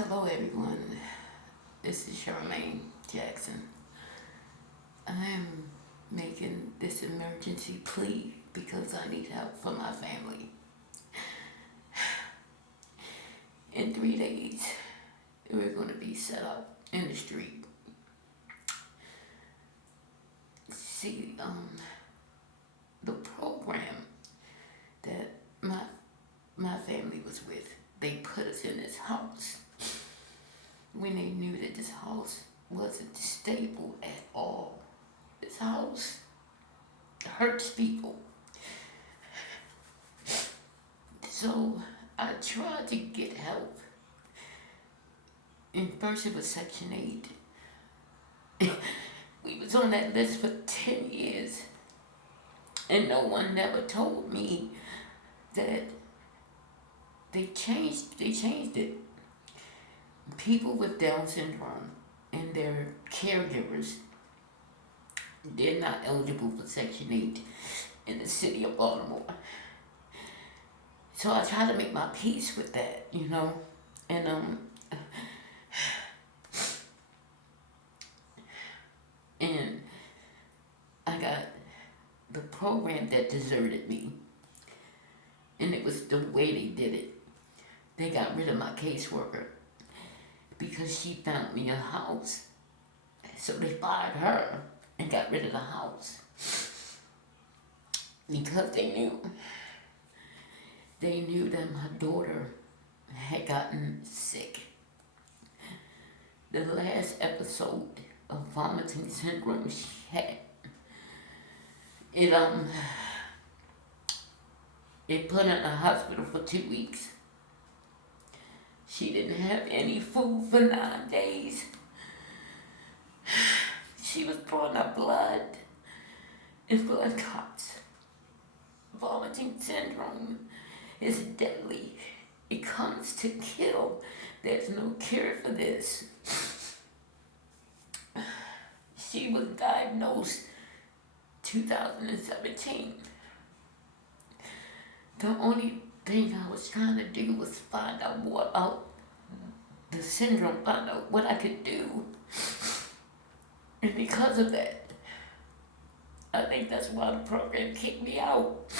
Hello, everyone. This is Charmaine Jackson. I'm making this emergency plea because I need help for my family. In 3 days, we're going to be set up in the street. See, the program that my family was with, they put us in this house when they knew that this house wasn't stable at all. This house hurts people. So I tried to get help. And first it was Section 8. We was on that list for 10 years. And no one never told me that they changed it. People with Down syndrome and their caregivers, they're not eligible for Section 8 in the city of Baltimore. So I try to make my peace with that, and and I got the program that deserted me, and it was the way they did it. They got rid of my caseworker because she found me a house. So they fired her and got rid of the house because they knew that my daughter had gotten sick. The last episode of vomiting syndrome she had, it put her in the hospital for 2 weeks. She didn't have any food for 9 days. She was throwing up blood and blood clots. Vomiting syndrome is deadly. It comes to kill. There's no cure for this. She was diagnosed 2017. The only thing I was trying to do was find out more about the syndrome, find out what I could do. And because of that, I think that's why the program kicked me out.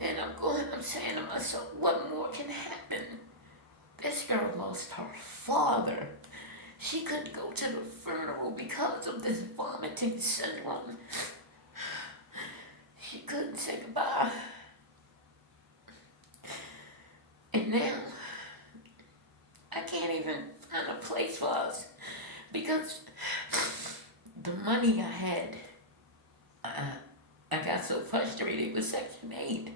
And I'm saying to myself, what more can happen? This girl lost her father. She couldn't go to the funeral because of this vomiting syndrome. She couldn't say goodbye. And now, I can't even find a place for us because the money I had, I got so frustrated with Section 8.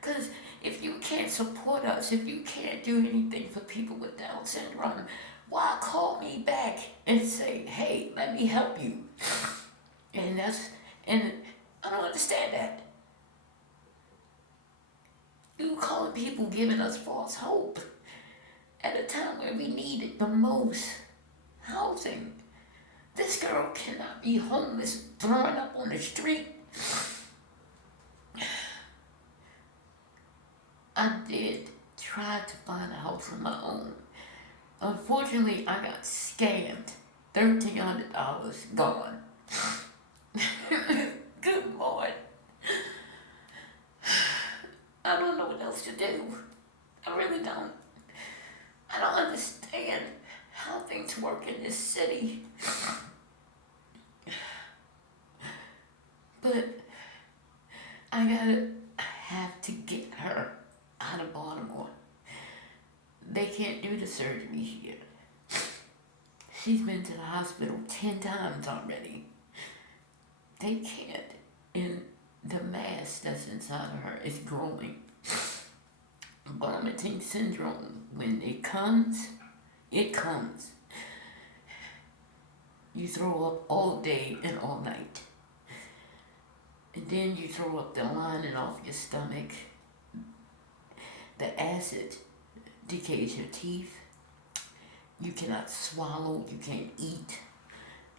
Because if you can't support us, if you can't do anything for people with Down syndrome, why call me back and say, hey, let me help you? And I don't understand that. You calling people giving us false hope at a time where we needed the most housing. This girl cannot be homeless, throwing up on the street. I did try to find a house of my own. Unfortunately, I got scammed. $1,300 gone. Good Lord. I don't know what else to do. I really don't. I don't understand how things work in this city. But I have to get her out of Baltimore. They can't do the surgery here. She's been to the hospital 10 times already. They can't. And the mass that's inside of her is growing. Vomiting syndrome, when it comes, it comes. You throw up all day and all night. And then you throw up the lining off your stomach. The acid decays your teeth. You cannot swallow, you can't eat.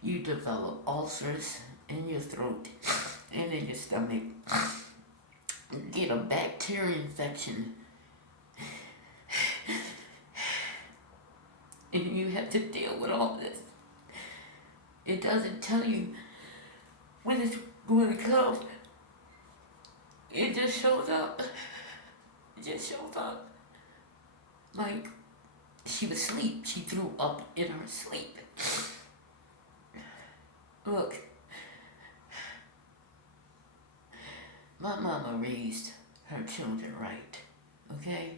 You develop ulcers in your throat and in your stomach. You get a bacteria infection and you have to deal with all this. It doesn't tell you when it's going to come. It just shows up. It just shows up. Like, she was asleep. She threw up in her sleep. Look, my mama raised her children right, okay?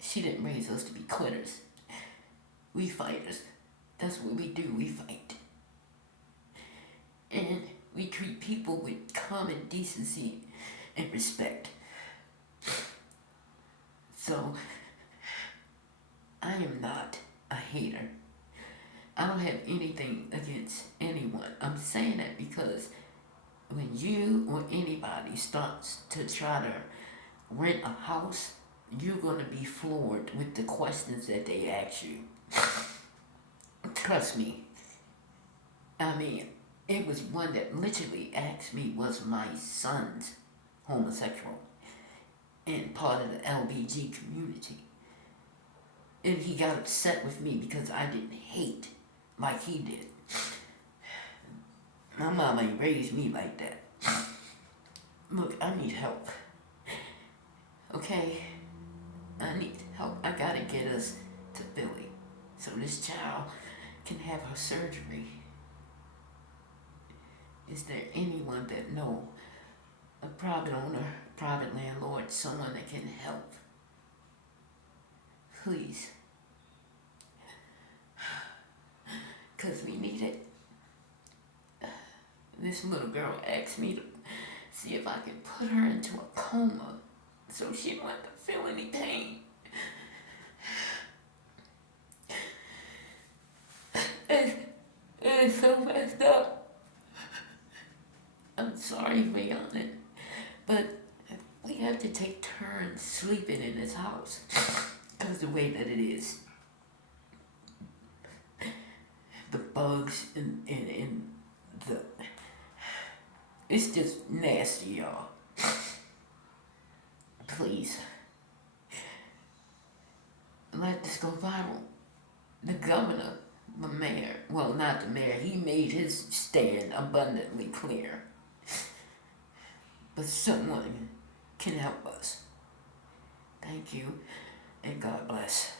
She didn't raise us to be quitters. We fighters. That's what we do, we fight. And we treat people with common decency and respect. So, I am not a hater. I don't have anything against anyone. I'm saying that because when you or anybody starts to try to rent a house, you're going to be floored with the questions that they ask you. Trust me. I mean, it was one that literally asked me, was my son's homosexual and part of the LBG community? And he got upset with me because I didn't hate like he did. My mama raised me like that. Look, I need help. Okay? I need help. I gotta get us to Philly so this child can have her surgery. Is there anyone that know a private owner, private landlord, someone that can help? Please. Because we need it. This little girl asked me to see if I could put her into a coma so she don't have to feel any pain. It's so messed up. I'm sorry for yawning, but we have to take turns sleeping in this house because the way that it is. The bugs and the... It's just nasty, y'all. Please. Let this go viral. The governor, the mayor, well, not the mayor, he made his stand abundantly clear. But someone can help us. Thank you, and God bless.